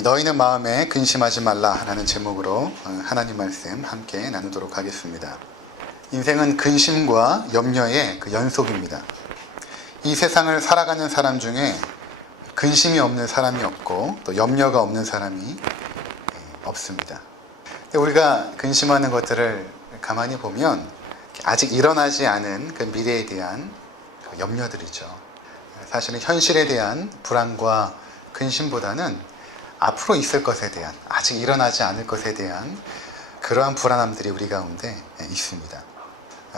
너희는 마음에 근심하지 말라라는 제목으로 하나님 말씀 함께 나누도록 하겠습니다. 인생은 근심과 염려의 그 연속입니다. 이 세상을 살아가는 사람 중에 근심이 없는 사람이 없고 또 염려가 없는 사람이 없습니다. 우리가 근심하는 것들을 가만히 보면 아직 일어나지 않은 그 미래에 대한 그 염려들이죠. 사실은 현실에 대한 불안과 근심보다는 앞으로 있을 것에 대한, 아직 일어나지 않을 것에 대한 그러한 불안함들이 우리 가운데 있습니다.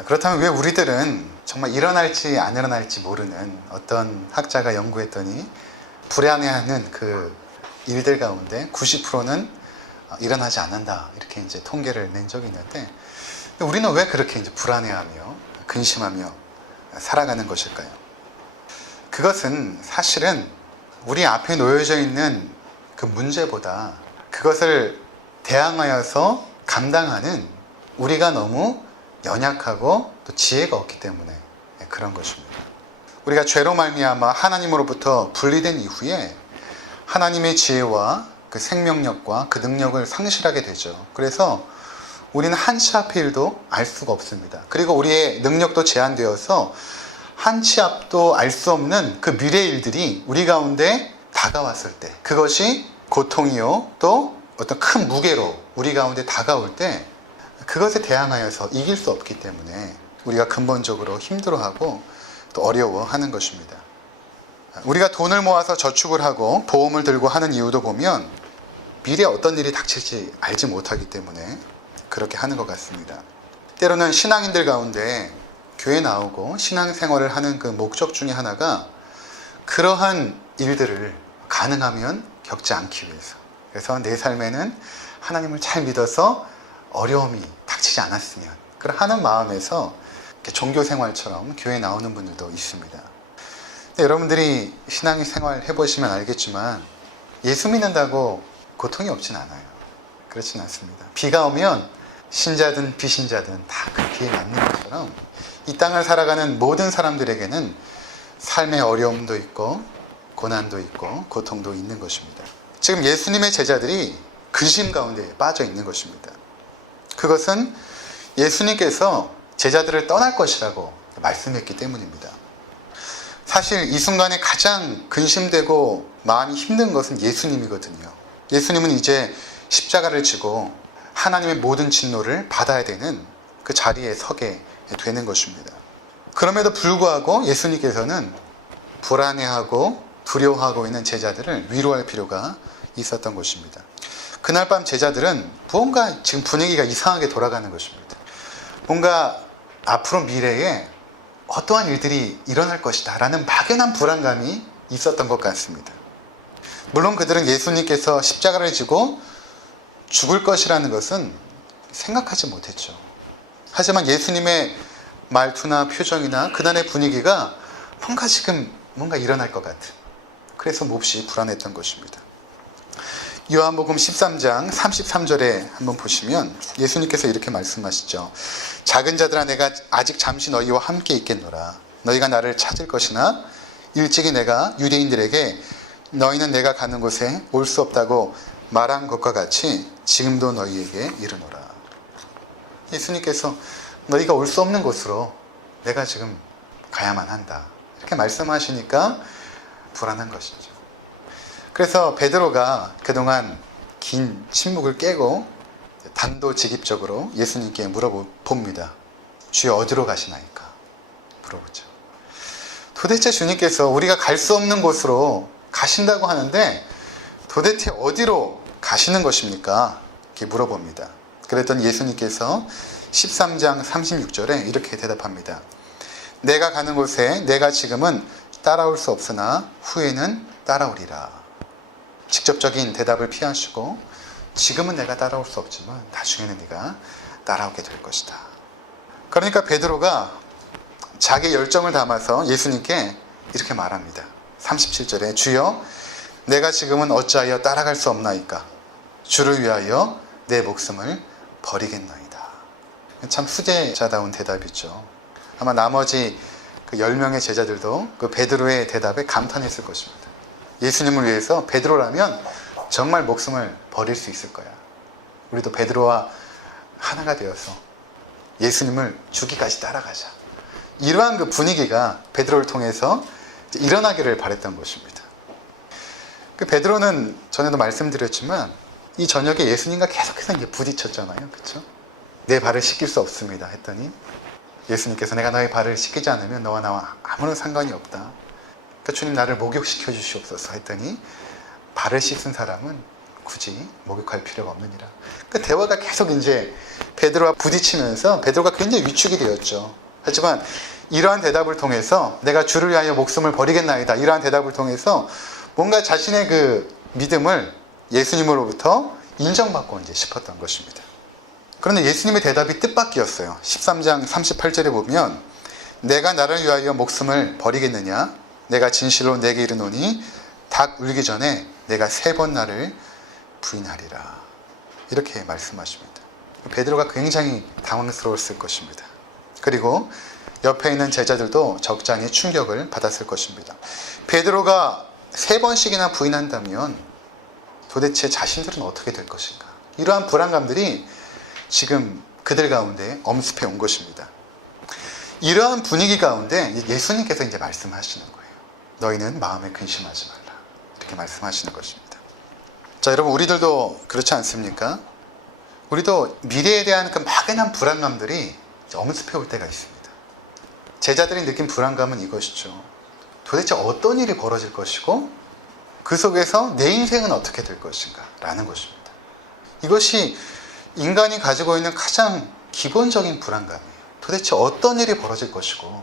그렇다면 왜 우리들은 정말 일어날지 안 일어날지 모르는, 어떤 학자가 연구했더니 불안해하는 그 일들 가운데 90%는 일어나지 않는다, 이렇게 이제 통계를 낸 적이 있는데, 우리는 왜 그렇게 이제 불안해하며 근심하며 살아가는 것일까요? 그것은 사실은 우리 앞에 놓여져 있는 그 문제보다 그것을 대항하여서 감당하는 우리가 너무 연약하고 또 지혜가 없기 때문에 그런 것입니다. 우리가 죄로 말미암아 하나님으로부터 분리된 이후에 하나님의 지혜와 그 생명력과 그 능력을 상실하게 되죠. 그래서 우리는 한치 앞의 일도 알 수가 없습니다. 그리고 우리의 능력도 제한되어서 한치 앞도 알 수 없는 그 미래의 일들이 우리 가운데 다가왔을 때, 그것이 고통이요 또 어떤 큰 무게로 우리 가운데 다가올 때 그것에 대항하여서 이길 수 없기 때문에 우리가 근본적으로 힘들어하고 또 어려워하는 것입니다. 우리가 돈을 모아서 저축을 하고 보험을 들고 하는 이유도 보면 미래에 어떤 일이 닥칠지 알지 못하기 때문에 그렇게 하는 것 같습니다. 때로는 신앙인들 가운데 교회 나오고 신앙생활을 하는 그 목적 중에 하나가 그러한 일들을 가능하면 겪지 않기 위해서, 그래서 내 삶에는 하나님을 잘 믿어서 어려움이 닥치지 않았으면 하는 마음에서 종교생활처럼 교회에 나오는 분들도 있습니다. 여러분들이 신앙생활 해보시면 알겠지만 예수 믿는다고 고통이 없진 않아요. 그렇진 않습니다. 비가 오면 신자든 비신자든 다 그 비에 맞는 것처럼 이 땅을 살아가는 모든 사람들에게는 삶의 어려움도 있고 고난도 있고 고통도 있는 것입니다. 지금 예수님의 제자들이 근심 가운데 빠져 있는 것입니다. 그것은 예수님께서 제자들을 떠날 것이라고 말씀했기 때문입니다. 사실 이 순간에 가장 근심되고 마음이 힘든 것은 예수님이거든요. 예수님은 이제 십자가를 지고 하나님의 모든 진노를 받아야 되는 그 자리에 서게 되는 것입니다. 그럼에도 불구하고 예수님께서는 불안해하고 두려워하고 있는 제자들을 위로할 필요가 있었던 것입니다. 그날 밤 제자들은 뭔가 지금 분위기가 이상하게 돌아가는 것입니다. 뭔가 앞으로 미래에 어떠한 일들이 일어날 것이다 라는 막연한 불안감이 있었던 것 같습니다. 물론 그들은 예수님께서 십자가를 지고 죽을 것이라는 것은 생각하지 못했죠. 하지만 예수님의 말투나 표정이나 그날의 분위기가 뭔가 일어날 것 같은, 그래서 몹시 불안했던 것입니다. 요한복음 13장 33절에 한번 보시면 예수님께서 이렇게 말씀하시죠. 작은 자들아, 내가 아직 잠시 너희와 함께 있겠노라. 너희가 나를 찾을 것이나 일찍이 내가 유대인들에게 너희는 내가 가는 곳에 올 수 없다고 말한 것과 같이 지금도 너희에게 이르노라. 예수님께서 너희가 올 수 없는 곳으로 내가 지금 가야만 한다, 이렇게 말씀하시니까 불안한 것이죠. 그래서 베드로가 그동안 긴 침묵을 깨고 단도직입적으로 예수님께 물어봅니다. 주여, 어디로 가시나이까? 물어보죠. 도대체 주님께서 우리가 갈 수 없는 곳으로 가신다고 하는데 도대체 어디로 가시는 것입니까? 이렇게 물어봅니다. 그랬더니 예수님께서 13장 36절에 이렇게 대답합니다. 내가 가는 곳에 내가 지금은 따라올 수 없으나 후에는 따라오리라. 직접적인 대답을 피하시고 지금은 내가 따라올 수 없지만 나중에는 네가 따라오게 될 것이다. 그러니까 베드로가 자기 열정을 담아서 예수님께 이렇게 말합니다. 37절에 주여, 내가 지금은 어찌하여 따라갈 수 없나이까? 주를 위하여 내 목숨을 버리겠나이다. 참 수제자다운 대답이죠. 아마 나머지 그 10명의 제자들도 그 베드로의 대답에 감탄했을 것입니다. 예수님을 위해서 베드로라면 정말 목숨을 버릴 수 있을 거야. 우리도 베드로와 하나가 되어서 예수님을 죽기까지 따라가자. 이러한 그 분위기가 베드로를 통해서 일어나기를 바랬던 것입니다. 그 베드로는 전에도 말씀드렸지만 이 저녁에 예수님과 계속해서 이제 부딪혔잖아요. 그렇죠? 내 발을 씻길 수 없습니다 했더니 예수님께서 내가 너의 발을 씻기지 않으면 너와 나와 아무런 상관이 없다. 그러니까 주님 나를 목욕시켜 주시옵소서 했더니 발을 씻은 사람은 굳이 목욕할 필요가 없느니라. 그 대화가 계속 이제 베드로와 부딪히면서 베드로가 굉장히 위축이 되었죠. 하지만 이러한 대답을 통해서 내가 주를 위하여 목숨을 버리겠나이다. 이러한 대답을 통해서 뭔가 자신의 그 믿음을 예수님으로부터 인정받고 이제 싶었던 것입니다. 그런데 예수님의 대답이 뜻밖이었어요. 13장 38절에 보면 내가 나를 위하여 목숨을 버리겠느냐? 내가 진실로 내게 이르노니 닭 울기 전에 내가 3번 나를 부인하리라. 이렇게 말씀하십니다. 베드로가 굉장히 당황스러웠을 것입니다. 그리고 옆에 있는 제자들도 적잖이 충격을 받았을 것입니다. 베드로가 3번씩이나 부인한다면 도대체 자신들은 어떻게 될 것인가? 이러한 불안감들이 지금 그들 가운데 엄습해 온 것입니다. 이러한 분위기 가운데 예수님께서 이제 말씀하시는 거예요. 너희는 마음에 근심하지 말라. 이렇게 말씀하시는 것입니다. 자, 여러분 우리들도 그렇지 않습니까? 우리도 미래에 대한 그 막연한 불안감들이 엄습해 올 때가 있습니다. 제자들이 느낀 불안감은 이것이죠. 도대체 어떤 일이 벌어질 것이고 그 속에서 내 인생은 어떻게 될 것인가 라는 것입니다. 이것이 인간이 가지고 있는 가장 기본적인 불안감이에요. 도대체 어떤 일이 벌어질 것이고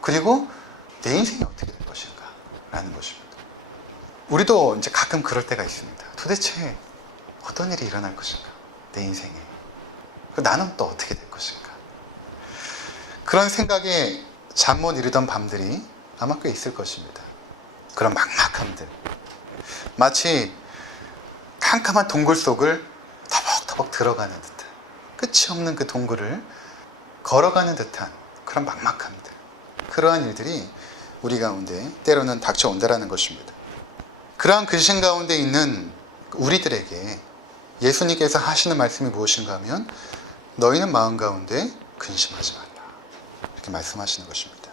그리고 내 인생이 어떻게 될 것인가 라는 것입니다. 우리도 이제 가끔 그럴 때가 있습니다. 도대체 어떤 일이 일어날 것인가 내 인생에. 나는 또 어떻게 될 것인가. 그런 생각에 잠 못 이루던 밤들이 아마 꽤 있을 것입니다. 그런 막막함들. 마치 캄캄한 동굴 속을 터벅터벅 들어가는 듯한 끝이 없는 그 동굴을 걸어가는 듯한 그런 막막함들. 그러한 일들이 우리 가운데 때로는 닥쳐온다라는 것입니다. 그러한 근심 가운데 있는 우리들에게 예수님께서 하시는 말씀이 무엇인가 하면 너희는 마음 가운데 근심하지 말라. 이렇게 말씀하시는 것입니다.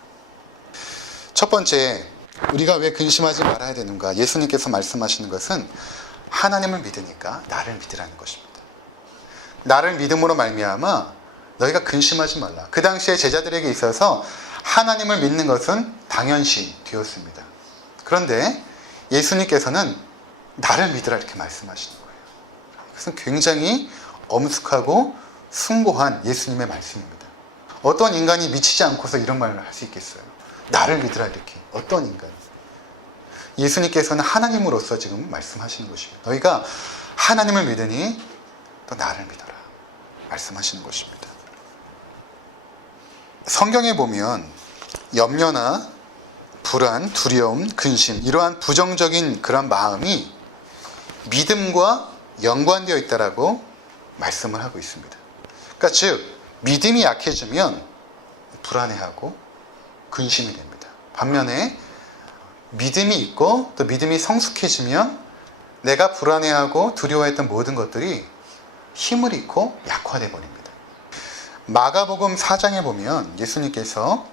첫 번째, 우리가 왜 근심하지 말아야 되는가? 예수님께서 말씀하시는 것은 하나님을 믿으니까 나를 믿으라는 것입니다. 나를 믿음으로 말미암아 너희가 근심하지 말라. 그 당시에 제자들에게 있어서 하나님을 믿는 것은 당연시 되었습니다. 그런데 예수님께서는 나를 믿으라 이렇게 말씀하시는 거예요. 그것은 굉장히 엄숙하고 숭고한 예수님의 말씀입니다. 어떤 인간이 미치지 않고서 이런 말을 할 수 있겠어요? 나를 믿으라 이렇게. 어떤 인간? 예수님께서는 하나님으로서 지금 말씀하시는 것입니다. 너희가 하나님을 믿으니 또 나를 믿어라. 말씀하시는 것입니다. 성경에 보면 염려나 불안, 두려움, 근심 이러한 부정적인 그런 마음이 믿음과 연관되어 있다라고 말씀을 하고 있습니다. 그러니까 즉 믿음이 약해지면 불안해하고 근심이 됩니다. 반면에 믿음이 있고 또 믿음이 성숙해지면 내가 불안해하고 두려워했던 모든 것들이 힘을 잃고 약화돼 버립니다. 마가복음 4장에 보면 예수님께서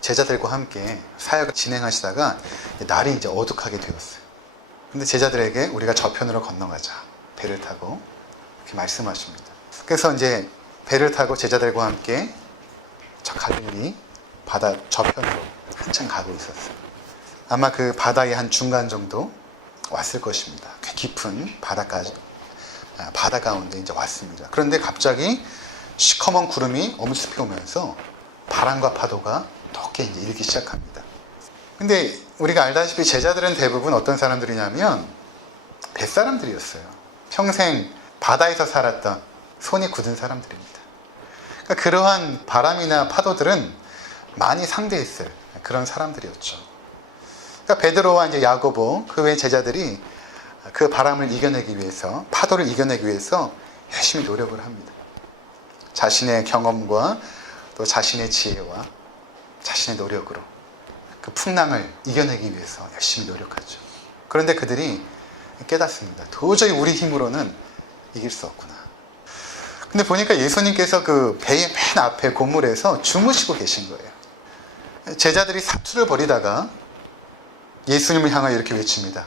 제자들과 함께 사역을 진행하시다가 날이 이제 어둑하게 되었어요. 근데 제자들에게 우리가 저편으로 건너가자. 배를 타고 이렇게 말씀하십니다. 그래서 이제 배를 타고 제자들과 함께 저 갈릴리 바다 저편으로 한참 가고 있었어요. 아마 그 바다의 한 중간 정도 왔을 것입니다. 꽤 깊은 바다 가운데 이제 왔습니다. 그런데 갑자기 시커먼 구름이 엄습해 오면서 바람과 파도가 덥게 이제 일기 시작합니다. 근데 우리가 알다시피 제자들은 대부분 어떤 사람들이냐면 뱃사람들이었어요. 평생 바다에서 살았던 손이 굳은 사람들입니다. 그러니까 그러한 바람이나 파도들은 많이 상대했을 그런 사람들이었죠. 그러니까 베드로와 이제 야고보 그 외 제자들이 그 바람을 이겨내기 위해서 파도를 이겨내기 위해서 열심히 노력을 합니다. 자신의 경험과 또 자신의 지혜와 자신의 노력으로 그 풍랑을 이겨내기 위해서 열심히 노력하죠. 그런데 그들이 깨닫습니다. 도저히 우리 힘으로는 이길 수 없구나. 근데 보니까 예수님께서 그 배의 맨 앞에 고물에서 주무시고 계신 거예요. 제자들이 사투를 벌이다가 예수님을 향하여 이렇게 외칩니다.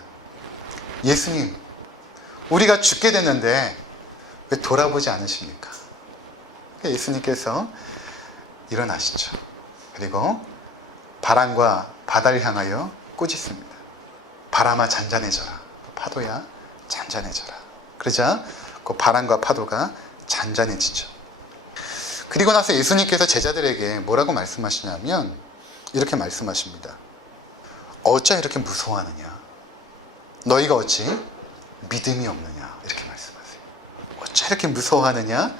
예수님, 우리가 죽게 됐는데 왜 돌아보지 않으십니까? 예수님께서 일어나시죠. 그리고 바람과 바다를 향하여 꾸짖습니다. 바람아 잔잔해져라. 파도야 잔잔해져라. 그러자 그 바람과 파도가 잔잔해지죠. 그리고 나서 예수님께서 제자들에게 뭐라고 말씀하시냐면 이렇게 말씀하십니다. 어찌 이렇게 무서워하느냐? 너희가 어찌 믿음이 없느냐? 이렇게 말씀하세요. 어찌 이렇게 무서워하느냐?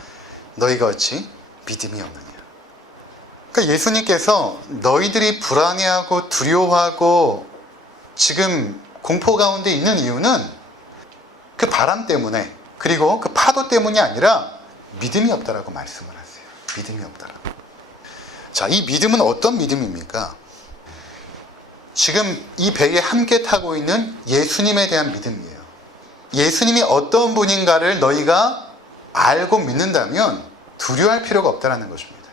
너희가 어찌 믿음이 없느냐? 그러니까 예수님께서 너희들이 불안해하고 두려워하고 지금 공포 가운데 있는 이유는 그 바람 때문에 그리고 그 파도 때문이 아니라 믿음이 없다라고 말씀을 하세요. 믿음이 없다라고. 자, 이 믿음은 어떤 믿음입니까? 지금 이 배에 함께 타고 있는 예수님에 대한 믿음이에요. 예수님이 어떤 분인가를 너희가 알고 믿는다면 두려워할 필요가 없다는 것입니다.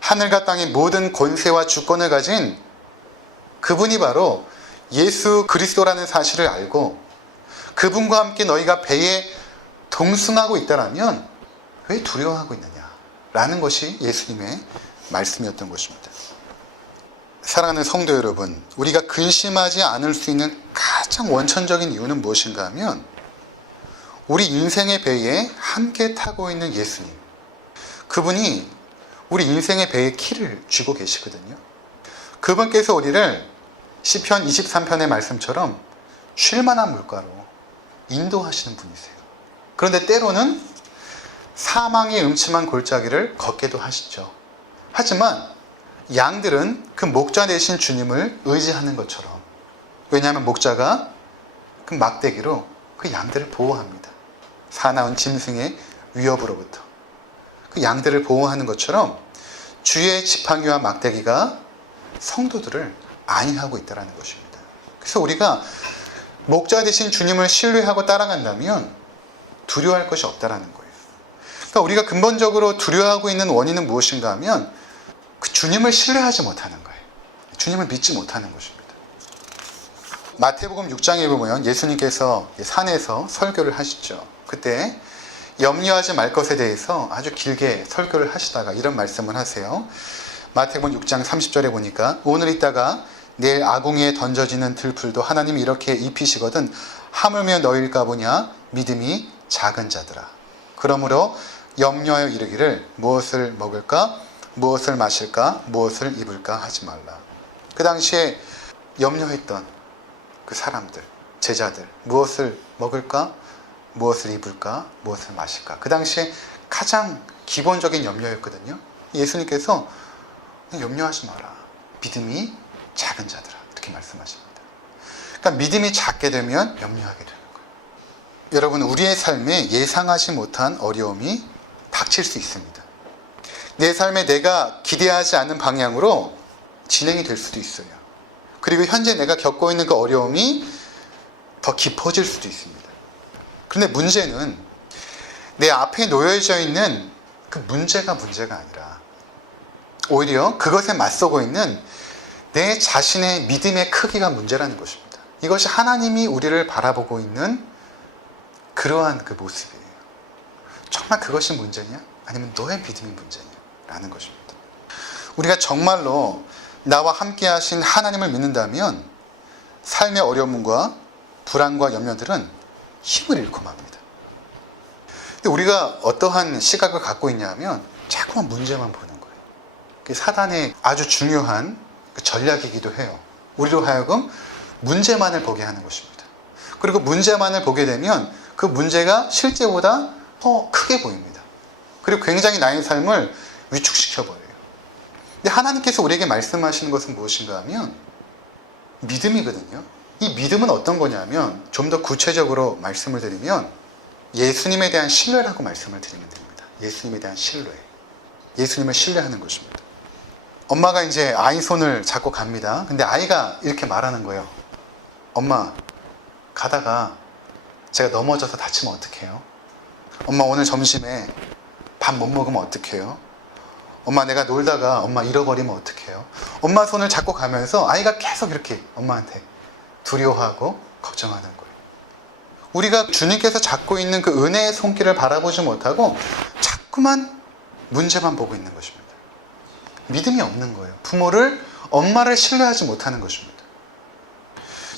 하늘과 땅의 모든 권세와 주권을 가진 그분이 바로 예수 그리스도라는 사실을 알고 그분과 함께 너희가 배에 동승하고 있다면 왜 두려워하고 있느냐라는 것이 예수님의 말씀이었던 것입니다. 사랑하는 성도 여러분, 우리가 근심하지 않을 수 있는 가장 원천적인 이유는 무엇인가 하면 우리 인생의 배에 함께 타고 있는 예수님, 그분이 우리 인생의 배의 키를 쥐고 계시거든요. 그분께서 우리를 시편 23편의 말씀처럼 쉴만한 물가로 인도하시는 분이세요. 그런데 때로는 사망의 음침한 골짜기를 걷게도 하시죠. 하지만 양들은 그 목자 되신 주님을 의지하는 것처럼, 왜냐하면 목자가 그 막대기로 그 양들을 보호합니다. 사나운 짐승의 위협으로부터 그 양들을 보호하는 것처럼 주의 지팡이와 막대기가 성도들을 안위하고 있다는 것입니다. 그래서 우리가 목자 되신 주님을 신뢰하고 따라간다면 두려워할 것이 없다는 거예요. 그러니까 우리가 근본적으로 두려워하고 있는 원인은 무엇인가 하면 그 주님을 신뢰하지 못하는 거예요. 주님을 믿지 못하는 것입니다. 마태복음 6장에 보면 예수님께서 산에서 설교를 하시죠. 그때 염려하지 말 것에 대해서 아주 길게 설교를 하시다가 이런 말씀을 하세요. 마태복음 6장 30절에 보니까 오늘 있다가 내일 아궁이에 던져지는 들풀도 하나님이 이렇게 입히시거든 하물며 너희일까 보냐 믿음이 작은 자들아. 그러므로 염려하여 이르기를 무엇을 먹을까 무엇을 마실까 무엇을 입을까 하지 말라. 그 당시에 염려했던 그 사람들, 제자들, 무엇을 먹을까 무엇을 입을까 무엇을 마실까, 그 당시에 가장 기본적인 염려였거든요. 예수님께서 염려하지 마라, 믿음이 작은 자들아, 이렇게 말씀하십니다. 그러니까 믿음이 작게 되면 염려하게 되는 거예요. 여러분, 우리의 삶에 예상하지 못한 어려움이 닥칠 수 있습니다. 내 삶에 내가 기대하지 않는 방향으로 진행이 될 수도 있어요. 그리고 현재 내가 겪고 있는 그 어려움이 더 깊어질 수도 있습니다. 그런데 문제는 내 앞에 놓여져 있는 그 문제가 아니라 오히려 그것에 맞서고 있는 내 자신의 믿음의 크기가 문제라는 것입니다. 이것이 하나님이 우리를 바라보고 있는 그러한 그 모습이에요. 정말 그것이 문제냐? 아니면 너의 믿음이 문제냐? 라는 것입니다. 우리가 정말로 나와 함께 하신 하나님을 믿는다면 삶의 어려움과 불안과 염려들은 힘을 잃고 맙니다. 근데 우리가 어떠한 시각을 갖고 있냐면 자꾸만 문제만 보는 거예요. 그게 사단의 아주 중요한 그 전략이기도 해요. 우리로 하여금 문제만을 보게 하는 것입니다. 그리고 문제만을 보게 되면 그 문제가 실제보다 더 크게 보입니다. 그리고 굉장히 나의 삶을 위축시켜버려요. 근데 하나님께서 우리에게 말씀하시는 것은 무엇인가 하면 믿음이거든요. 이 믿음은 어떤 거냐면 좀 더 구체적으로 말씀을 드리면 예수님에 대한 신뢰라고 말씀을 드리면 됩니다. 예수님에 대한 신뢰. 예수님을 신뢰하는 것입니다. 엄마가 이제 아이 손을 잡고 갑니다. 근데 아이가 이렇게 말하는 거예요. 엄마, 가다가 제가 넘어져서 다치면 어떡해요? 엄마 오늘 점심에 밥 못 먹으면 어떡해요? 엄마 내가 놀다가 엄마 잃어버리면 어떡해요? 엄마 손을 잡고 가면서 아이가 계속 이렇게 엄마한테 두려워하고 걱정하는 거예요. 우리가 주님께서 잡고 있는 그 은혜의 손길을 바라보지 못하고 자꾸만 문제만 보고 있는 것입니다. 믿음이 없는 거예요. 부모를, 엄마를 신뢰하지 못하는 것입니다.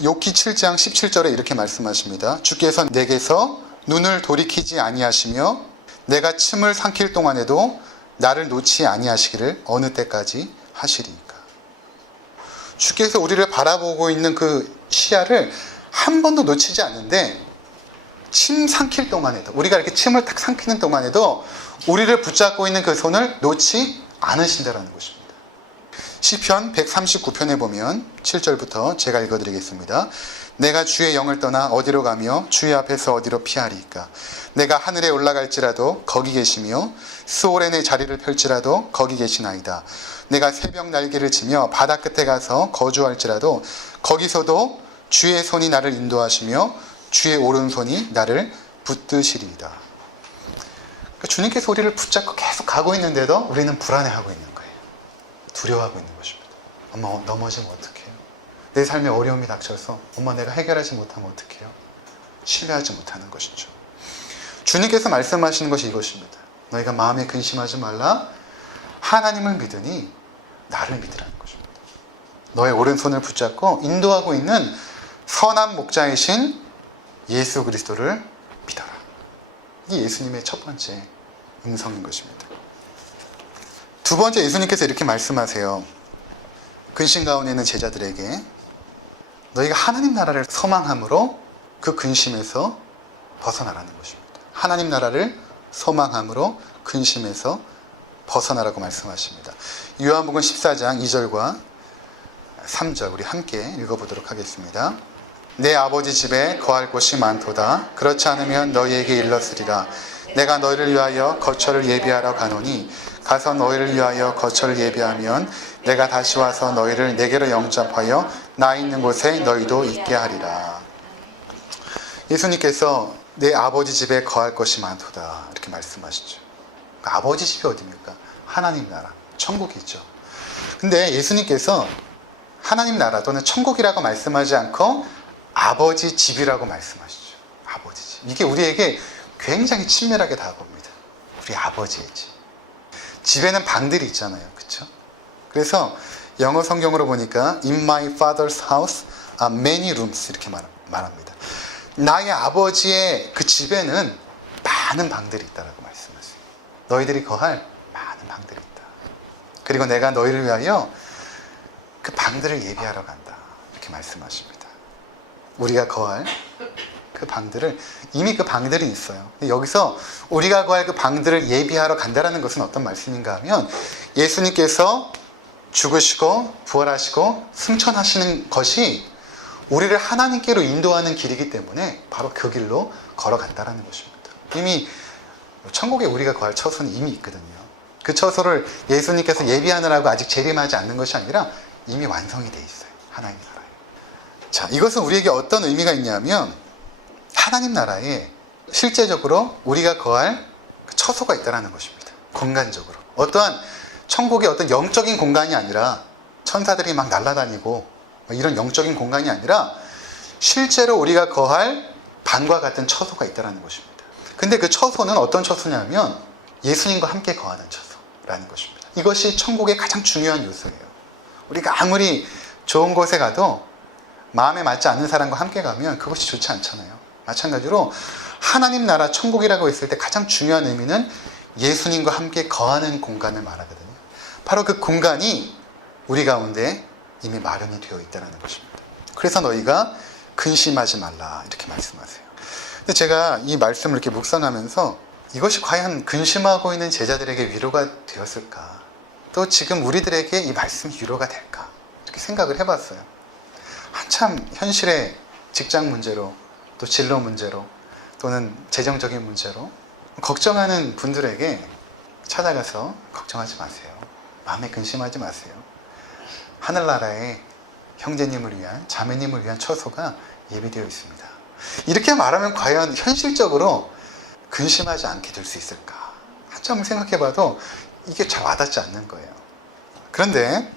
욥기 7장 17절에 이렇게 말씀하십니다. 주께서 내게서 눈을 돌이키지 아니하시며 내가 침을 삼킬 동안에도 나를 놓지 아니하시기를 어느 때까지 하시리이까. 주께서 우리를 바라보고 있는 그 시야를 한 번도 놓치지 않는데 침 삼킬 동안에도, 우리가 이렇게 침을 탁 삼키는 동안에도 우리를 붙잡고 있는 그 손을 놓지 않으신다라는 것입니다. 시편 139편에 보면 7절부터 제가 읽어드리겠습니다. 내가 주의 영을 떠나 어디로 가며 주의 앞에서 어디로 피하리이까. 내가 하늘에 올라갈지라도 거기 계시며 스올에 내 자리를 펼지라도 거기 계시나이다. 내가 새벽 날개를 치며 바다 끝에 가서 거주할지라도 거기서도 주의 손이 나를 인도하시며 주의 오른손이 나를 붙드시리이다. 그러니까 주님께서 우리를 붙잡고 계속 가고 있는데도 우리는 불안해하고 있는 거예요. 두려워하고 있는 것입니다. 엄마 넘어지면 어떡해요? 내 삶에 어려움이 닥쳐서 엄마 내가 해결하지 못하면 어떡해요? 신뢰하지 못하는 것이죠. 주님께서 말씀하시는 것이 이것입니다. 너희가 마음에 근심하지 말라. 하나님을 믿으니 나를 믿으라는 것입니다. 너의 오른손을 붙잡고 인도하고 있는 선한 목자이신 예수 그리스도를 믿어라. 이게 예수님의 첫 번째 음성인 것입니다. 두 번째, 예수님께서 이렇게 말씀하세요. 근심 가운데 있는 제자들에게 너희가 하나님 나라를 소망함으로 그 근심에서 벗어나라는 것입니다. 하나님 나라를 소망함으로 근심에서 벗어나라고 말씀하십니다. 요한복음 14장 2절과 3절 우리 함께 읽어보도록 하겠습니다. 내 아버지 집에 거할 곳이 많도다. 그렇지 않으면 너희에게 일렀으리라. 내가 너희를 위하여 거처를 예비하러 가노니 가서 너희를 위하여 거처를 예비하면 내가 다시 와서 너희를 내게로 영접하여 나 있는 곳에 너희도 있게 하리라. 예수님께서 내 아버지 집에 거할 것이 많도다 이렇게 말씀하시죠. 그러니까 아버지 집이 어디입니까? 하나님 나라, 천국이죠. 근데 예수님께서 하나님 나라 또는 천국이라고 말씀하지 않고 아버지 집이라고 말씀하시죠. 아버지 집. 이게 우리에게 굉장히 친밀하게 다가옵니다. 우리 아버지의 집. 집에는 방들이 있잖아요. 그렇죠? 그래서 영어 성경으로 보니까 In my father's house are many rooms 이렇게 말합니다. 나의 아버지의 그 집에는 많은 방들이 있다라고 말씀하세요. 너희들이 거할 많은 방들이 있다. 그리고 내가 너희를 위하여 그 방들을 예비하러 간다. 이렇게 말씀하십니다. 우리가 거할 그 방들을, 이미 그 방들이 있어요. 여기서 우리가 거할 그 방들을 예비하러 간다는 것은 어떤 말씀인가 하면 예수님께서 죽으시고 부활하시고 승천하시는 것이 우리를 하나님께로 인도하는 길이기 때문에 바로 그 길로 걸어간다는 것입니다. 이미 천국에 우리가 거할 처소는 이미 있거든요. 그 처소를 예수님께서 예비하느라고 아직 재림하지 않는 것이 아니라 이미 완성이 돼 있어요. 하나님 나라에. 자, 이것은 우리에게 어떤 의미가 있냐면 하나님 나라에 실제적으로 우리가 거할 처소가 있다는 것입니다. 공간적으로. 어떠한 천국의 어떤 영적인 공간이 아니라 천사들이 막 날아다니고 이런 영적인 공간이 아니라 실제로 우리가 거할 방과 같은 처소가 있다는 것입니다. 근데 그 처소는 어떤 처소냐면 예수님과 함께 거하는 처소라는 것입니다. 이것이 천국의 가장 중요한 요소예요. 우리가 아무리 좋은 곳에 가도 마음에 맞지 않는 사람과 함께 가면 그것이 좋지 않잖아요. 마찬가지로 하나님 나라 천국이라고 했을 때 가장 중요한 의미는 예수님과 함께 거하는 공간을 말하거든요. 바로 그 공간이 우리 가운데 이미 마련이 되어 있다는 것입니다. 그래서 너희가 근심하지 말라 이렇게 말씀하세요. 근데 제가 이 말씀을 이렇게 묵상하면서 이것이 과연 근심하고 있는 제자들에게 위로가 되었을까? 또 지금 우리들에게 이 말씀이 위로가 될까? 이렇게 생각을 해봤어요. 한참 현실의 직장 문제로 또 진로 문제로 또는 재정적인 문제로 걱정하는 분들에게 찾아가서 걱정하지 마세요. 마음에 근심하지 마세요. 하늘나라에 형제님을 위한, 자매님을 위한 처소가 예비되어 있습니다. 이렇게 말하면 과연 현실적으로 근심하지 않게 될 수 있을까? 한참을 생각해봐도 이게 잘 와닿지 않는 거예요. 그런데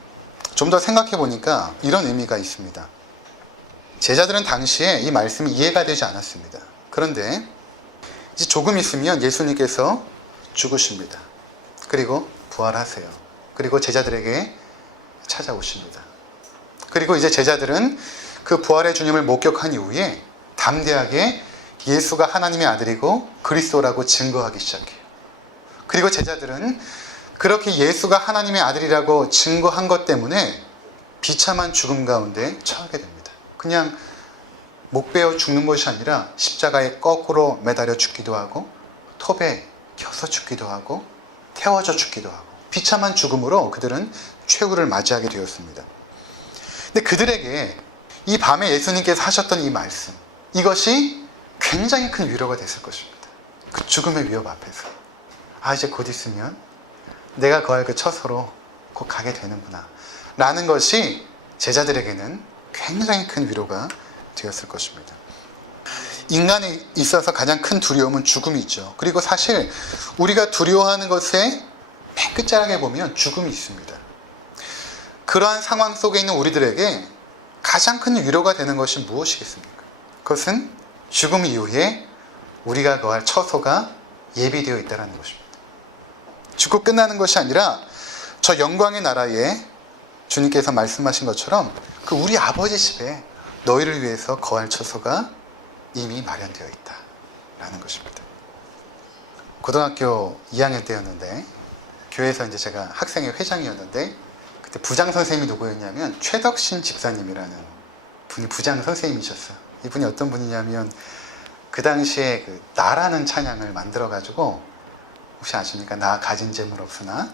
좀 더 생각해보니까 이런 의미가 있습니다. 제자들은 당시에 이 말씀이 이해가 되지 않았습니다. 그런데 이제 조금 있으면 예수님께서 죽으십니다. 그리고 부활하세요. 그리고 제자들에게 찾아오십니다. 그리고 이제 제자들은 그 부활의 주님을 목격한 이후에 담대하게 예수가 하나님의 아들이고 그리스도라고 증거하기 시작해요. 그리고 제자들은 그렇게 예수가 하나님의 아들이라고 증거한 것 때문에 비참한 죽음 가운데 처하게 됩니다. 그냥 목 베어 죽는 것이 아니라 십자가에 거꾸로 매달려 죽기도 하고 톱에 켜서 죽기도 하고 태워져 죽기도 하고 비참한 죽음으로 그들은 최후를 맞이하게 되었습니다. 근데 그들에게 이 밤에 예수님께서 하셨던 이 말씀, 이것이 굉장히 큰 위로가 됐을 것입니다. 그 죽음의 위협 앞에서 이제 곧 있으면 내가 거할 그 처소로 곧 가게 되는구나 라는 것이 제자들에게는 굉장히 큰 위로가 되었을 것입니다. 인간에 있어서 가장 큰 두려움은 죽음이죠. 그리고 사실 우리가 두려워하는 것의 맨 끝자락에 보면 죽음이 있습니다. 그러한 상황 속에 있는 우리들에게 가장 큰 위로가 되는 것이 무엇이겠습니까? 그것은 죽음 이후에 우리가 거할 처소가 예비되어 있다는 것입니다. 죽고 끝나는 것이 아니라 저 영광의 나라에 주님께서 말씀하신 것처럼 그 우리 아버지 집에 너희를 위해서 거할 처소가 이미 마련되어 있다라는 것입니다. 고등학교 2학년 때였는데 교회에서 이제 제가 학생회 회장이었는데 그때 부장 선생님이 누구였냐면 최덕신 집사님이라는 분이 부장 선생님이셨어요. 이분이 어떤 분이냐면 그 당시에 그 나라는 찬양을 만들어 가지고 혹시 아십니까? 나 가진 재물 없으나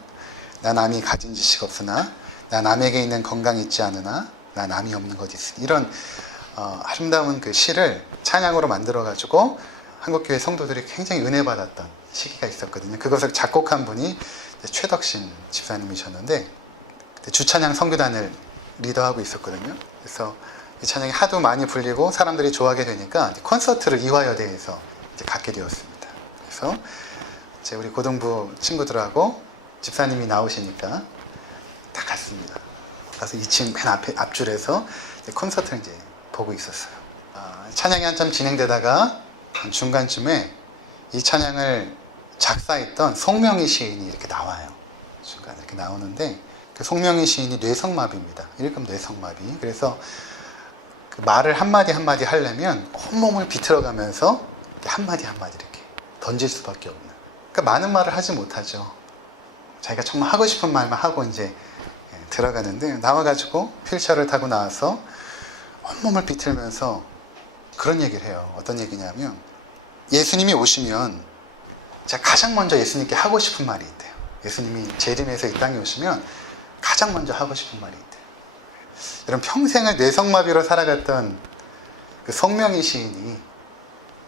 나 남이 가진 지식 없으나 나 남에게 있는 건강 있지 않으나 나 남이 없는 것 있으니 이런 아름다운 그 시를 찬양으로 만들어 가지고 한국교회 성도들이 굉장히 은혜 받았던 시기가 있었거든요. 그것을 작곡한 분이 최덕신 집사님이셨는데 그때 주찬양 선교단을 리더하고 있었거든요. 그래서 이 찬양이 하도 많이 불리고 사람들이 좋아하게 되니까 콘서트를 이화여대에서 이제 갖게 되었습니다. 그래서 이제 우리 고등부 친구들하고 집사님이 나오시니까 다 갔습니다. 가서 2층 맨 앞줄에서 이제 콘서트를 이제 보고 있었어요. 찬양이 한참 진행되다가 중간쯤에 이 찬양을 작사했던 송명희 시인이 이렇게 나와요. 중간에 이렇게 나오는데 그 송명희 시인이 뇌성마비입니다. 일급 뇌성마비. 그래서 그 말을 한마디 한마디 하려면 온몸을 비틀어가면서 한마디 한마디 이렇게 던질 수밖에 없는. 그러니까 많은 말을 하지 못하죠. 자기가 정말 하고 싶은 말만 하고 이제 들어가는데 나와가지고 휠체어를 타고 나와서 온몸을 비틀면서 그런 얘기를 해요. 어떤 얘기냐면 예수님이 오시면 제가 가장 먼저 예수님께 하고 싶은 말이 있대요. 예수님이 재림해서 이 땅에 오시면 가장 먼저 하고 싶은 말이 있대요. 여러분 평생을 뇌성마비로 살아갔던 그 송명희 시인이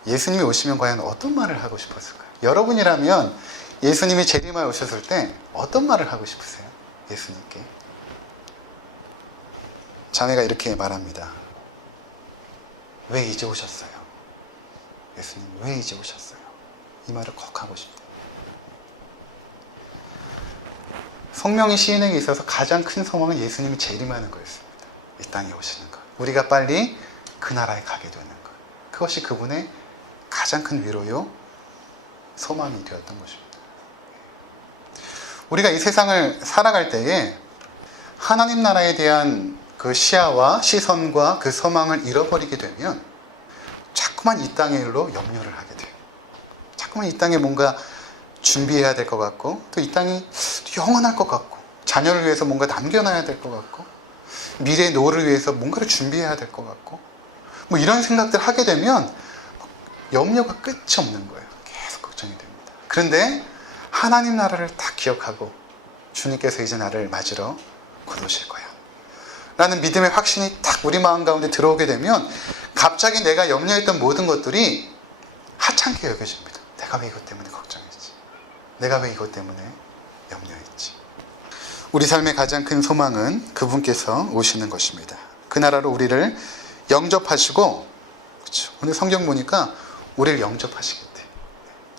예수님이 오시면 과연 어떤 말을 하고 싶었을까요? 여러분이라면 예수님이 재림하여 오셨을 때 어떤 말을 하고 싶으세요? 예수님께. 자매가 이렇게 말합니다. 왜 이제 오셨어요? 예수님 왜 이제 오셨어요? 이 말을 꼭 하고 싶대요. 송명희 시인에게 있어서 가장 큰 소망은 예수님이 재림하는 거였습니다. 이 땅에 오시는 것. 우리가 빨리 그 나라에 가게 되는 것. 그것이 그분의 가장 큰 위로요 소망이 되었던 것입니다. 우리가 이 세상을 살아갈 때에 하나님 나라에 대한 그 시야와 시선과 그 소망을 잃어버리게 되면 자꾸만 이 땅의 일로 염려를 하게 돼요. 자꾸만 이 땅에 뭔가 준비해야 될 것 같고 또 이 땅이 영원할 것 같고 자녀를 위해서 뭔가 남겨놔야 될 것 같고 미래의 노를 위해서 뭔가를 준비해야 될 것 같고 뭐 이런 생각들 하게 되면 염려가 끝이 없는 거예요. 계속 걱정이 됩니다. 그런데 하나님 나라를 딱 기억하고 주님께서 이제 나를 맞으러 곧 오실 거야 라는 믿음의 확신이 딱 우리 마음 가운데 들어오게 되면 갑자기 내가 염려했던 모든 것들이 하찮게 여겨집니다. 내가 왜 이것 때문에 걱정했지? 내가 왜 이것 때문에 염려했지? 우리 삶의 가장 큰 소망은 그분께서 오시는 것입니다. 그 나라로 우리를 영접하시고 그렇죠. 오늘 성경 보니까 우리를 영접하시겠대.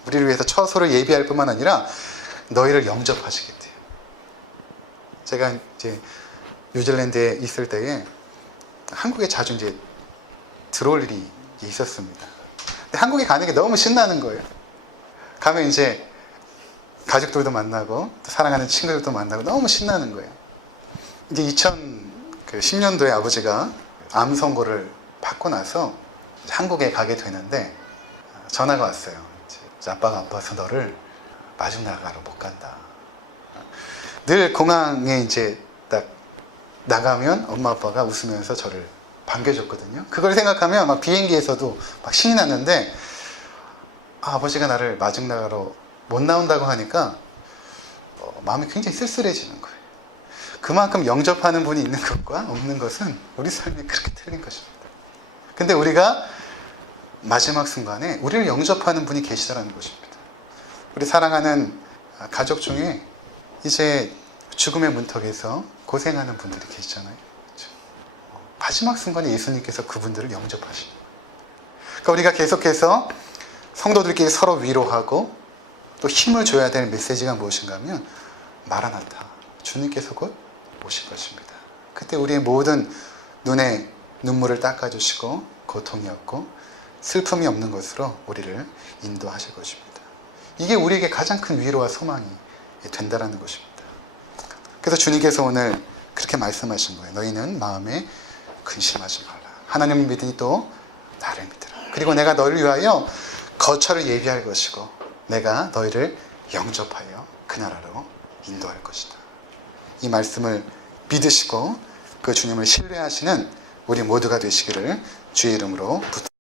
우리를 위해서 처소를 예비할 뿐만 아니라 너희를 영접하시겠대요. 제가 이제 뉴질랜드에 있을 때에 한국에 자주 이제 들어올 일이 있었습니다. 근데 한국에 가는 게 너무 신나는 거예요. 가면 이제 가족들도 만나고 또 사랑하는 친구들도 만나고 너무 신나는 거예요. 이제 2010년도에 아버지가 암 선고를 받고 나서 한국에 가게 되는데 전화가 왔어요. 이제 아빠가 아파서 너를 마중 나가러 못 간다. 늘 공항에 이제 딱 나가면 엄마 아빠가 웃으면서 저를 반겨줬거든요. 그걸 생각하면 막 비행기에서도 막 신이 났는데 아버지가 나를 마중 나가러 못 나온다고 하니까 마음이 굉장히 쓸쓸해지는 거예요. 그만큼 영접하는 분이 있는 것과 없는 것은 우리 삶이 그렇게 틀린 것입니다. 근데 우리가 마지막 순간에 우리를 영접하는 분이 계시다는 것입니다. 우리 사랑하는 가족 중에 이제 죽음의 문턱에서 고생하는 분들이 계시잖아요. 그렇죠? 마지막 순간에 예수님께서 그분들을 영접하시는 거예요. 그러니까 우리가 계속해서 성도들끼리 서로 위로하고 또 힘을 줘야 될 메시지가 무엇인가 하면 마라나타, 주님께서 곧 오실 것입니다. 그때 우리의 모든 눈에 눈물을 닦아주시고 고통이 없고 슬픔이 없는 것으로 우리를 인도하실 것입니다. 이게 우리에게 가장 큰 위로와 소망이 된다는 것입니다. 그래서 주님께서 오늘 그렇게 말씀하신 거예요. 너희는 마음에 근심하지 말라. 하나님을 믿으니 또 나를 믿으라. 그리고 내가 너를 위하여 거처를 예비할 것이고 내가 너희를 영접하여 그 나라로 인도할 것이다. 이 말씀을 믿으시고 그 주님을 신뢰하시는 우리 모두가 되시기를 주의 이름으로 부탁드립니다.